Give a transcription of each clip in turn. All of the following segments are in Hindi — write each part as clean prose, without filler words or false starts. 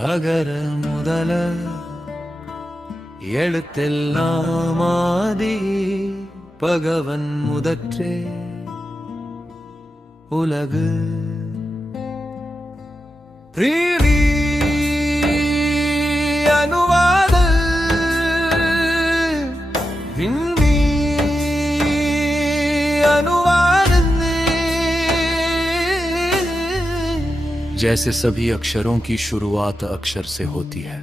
ಹಗರ ಮೊದಲ எழுத்தெல்லாமாதி பகவன் முதற்றே உலகு பிரீவி अनुवाद हिंदी अनुवाद जैसे सभी अक्षरों की शुरुआत अक्षर से होती है,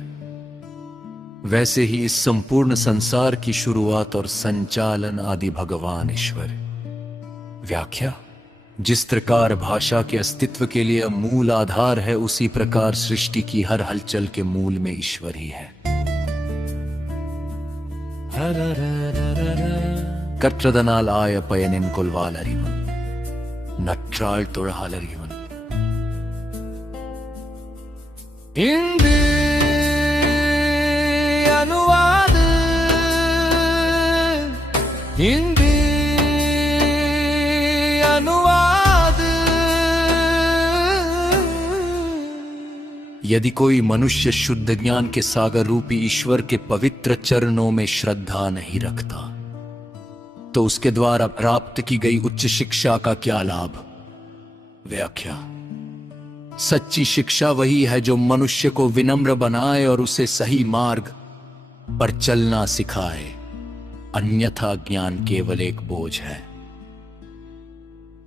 वैसे ही इस संपूर्ण संसार की शुरुआत और संचालन आदि भगवान ईश्वर। व्याख्या: जिस प्रकार भाषा के अस्तित्व के लिए मूल आधार है, उसी प्रकार सृष्टि की हर हलचल के मूल में ईश्वर ही है। கற்றதனால் ஆய பயனின் கொள்வால் அறிவன் நற்றாள் தொழால் அறிவன். अनुवाद हिंदी अनुवाद. यदि कोई मनुष्य शुद्ध ज्ञान के सागर रूपी ईश्वर के पवित्र चरणों में श्रद्धा नहीं रखता, तो उसके द्वारा प्राप्त की गई उच्च शिक्षा का क्या लाभ? व्याख्या: सच्ची शिक्षा वही है जो मनुष्य को विनम्र बनाए और उसे सही मार्ग पर चलना सिखाए, अन्यथा ज्ञान केवल एक बोझ है.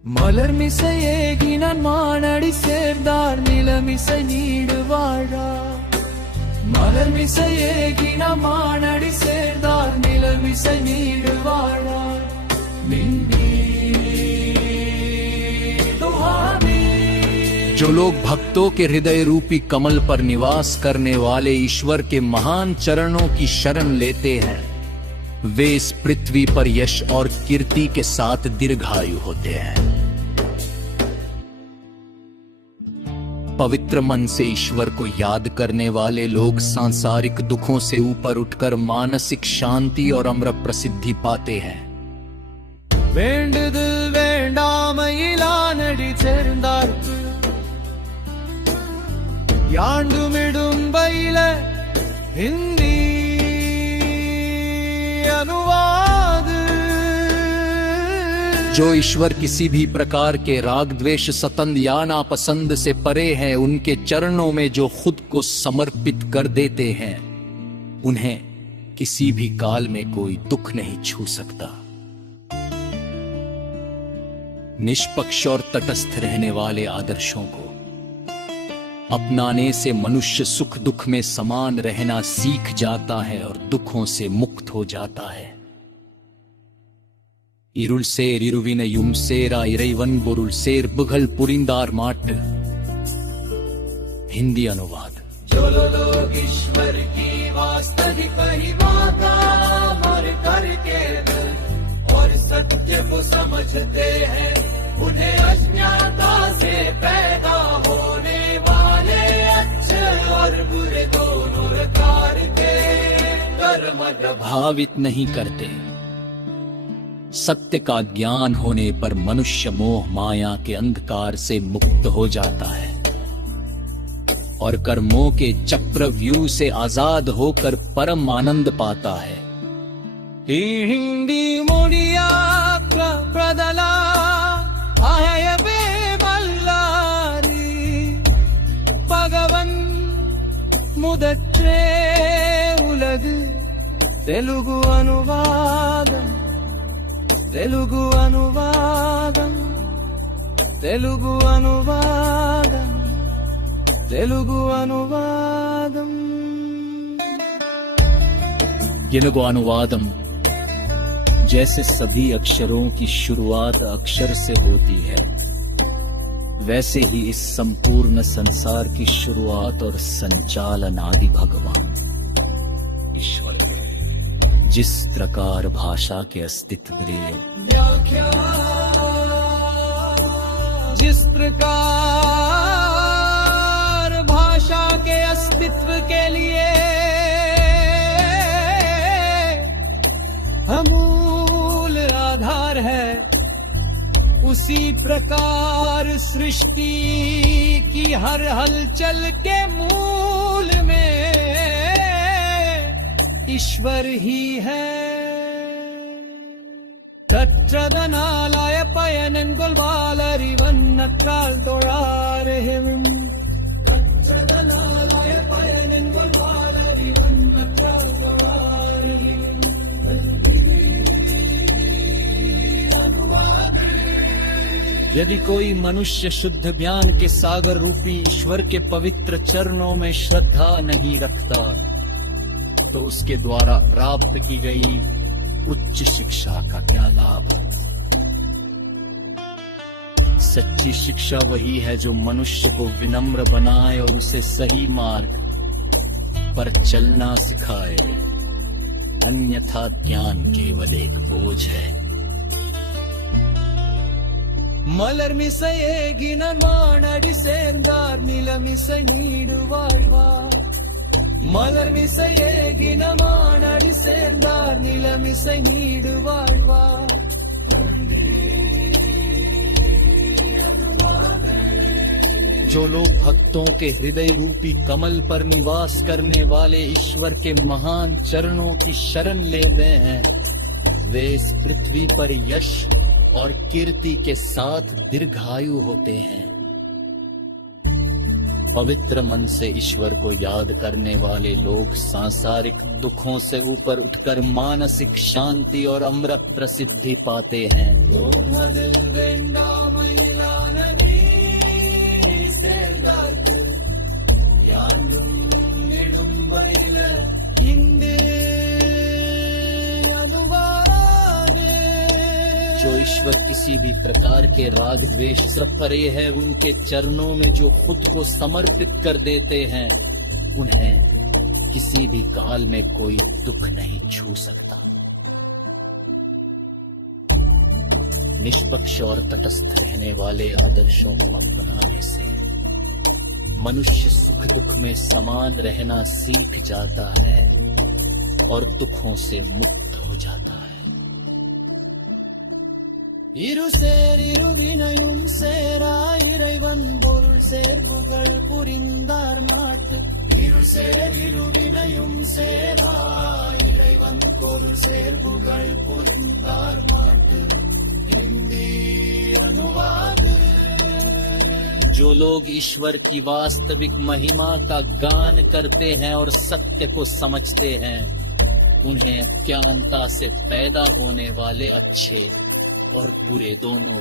மலர் மிசையேகினான் மானடி சேர்ந்தார் நிலமிசை நீடு வாழா. மலர் மிசையேகினான் மானடி சேர்ந்தார் நிலமிசை நீடு வாழா. जो लोग भक्तों के हृदय रूपी कमल पर निवास करने वाले ईश्वर के महान चरणों की शरण लेते हैं, वे इस पृथ्वी पर यश और कीर्ति के साथ दीर्घायु होते हैं. पवित्र मन से ईश्वर को याद करने वाले लोग सांसारिक दुखों से ऊपर उठकर मानसिक शांति और अमर प्रसिद्धि पाते हैं. வேண்டுதல் வேண்டாமையிலானடி சேர்ந்தார்க்கு யாண்டுமிடும் பயில हिंदी अनुवाद. जो ईश्वर किसी भी प्रकार के राग द्वेष सतंद या नापसंद से परे हैं, उनके चरणों में जो खुद को समर्पित कर देते हैं, उन्हें किसी भी काल में कोई दुख नहीं छू सकता. निष्पक्ष और तटस्थ रहने वाले आदर्शों को अपनाने से मनुष्य सुख दुख में समान रहना सीख जाता है और दुखों से मुक्त हो जाता है. இருள் சேர் இருவினையும் சேரா இறைவன் பொருள் சேர் புகழ் புரிந்தார் மாட்டு. हिंदी अनुवाद. जो लोग ईश्वर की वास्तविक महिमा का मर करके और सत्य को समझते हैं, उन्हें अज्ञाता से पैदा होने वाले अच्छे और बुरे दोनों प्रकार के कर्म प्रभावित नहीं करते. सत्य का ज्ञान होने पर मनुष्य मोह माया के अंधकार से मुक्त हो जाता है और कर्मों के चक्रव्यूह से आजाद होकर परम आनंद पाता है. हिंदी मोडिया प्रदला आयबे बल्लारी भगवन मुदच्चे उलग. तेलुगु अनुवादम తెలుగు అనువాదం తెలుగు అనువాదం తెలుగు అనువాదం. తెలుగు अनुवादम. जैसे सभी अक्षरों की शुरुआत अक्षर से होती है, वैसे ही इस संपूर्ण संसार की शुरुआत और संचालन आदि भगवान ईश्वर. जिस प्रकार भाषा के अस्तित्व के लिए व्याख्या: जिस प्रकार भाषा के अस्तित्व के लिए अमूल आधार है, उसी प्रकार सृष्टि की हर हलचल के मूल मूल में ईश्वर ही है। தற்றதனாலாய பயனென்கொள் வாளறிவன் நற்றால் தொழாரெஹும். தற்றதனாலாய பயனென்கொள் வாளறிவன் நற்றால் தொழாரெஹும். यदि कोई मनुष्य शुद्ध ज्ञान के सागर रूपी ईश्वर के पवित्र चरणों में श्रद्धा नहीं रखता तो उसके द्वारा प्राप्त की गई उच्च शिक्षा का क्या लाभ। सच्ची शिक्षा वही है जो मनुष्य को विनम्र बनाए और उसे सही मार्ग पर चलना सिखाए, अन्यथा ज्ञान केवल एक बोझ है। மலர் மிசையே கிணமானடி சேர்ந்தார் நிலமிசை நீடு வாழ்வார். மலர் மிசையே கிணமானடி சேர்ந்தார் நிலமிசை நீடு வாழ்வார். जो लोग भक्तों के हृदय रूपी कमल पर निवास करने वाले ईश्वर के महान चरणों की शरण लेते हैं वे इस पृथ्वी पर यश और कीर्ति के साथ दीर्घायु होते हैं। पवित्र मन से ईश्वर को याद करने वाले लोग सांसारिक दुखों से ऊपर उठकर मानसिक शांति और अमृत प्रसिद्धि पाते हैं। जो ईश्वर किसी भी प्रकार के राग द्वेष से परे है उनके चरणों में जो खुद को समर्पित कर देते हैं उन्हें किसी भी काल में कोई दुख नहीं छू सकता। निष्पक्ष और तटस्थ रहने वाले आदर्शों को अपनाने से मनुष्य सुख दुख में समान रहना सीख जाता है और दुखों से मुक्त हो जाता है। இருசேர் இருவினையும் சேரா இறைவன் பொருள் சேர்புகள் புரிந்தார் மாட்டு. இருசேர் இருவினையும் சேரா இறைவன் பொருள் சேர்புகள் புரிந்தார் மாட்டு. हिंदी अनुवाद। जो लोग ईश्वर की वास्तविक महिमा का गान करते हैं और सत्य को समझते हैं उन्हें अज्ञानता से पैदा होने वाले अच्छे और बुरे दोनों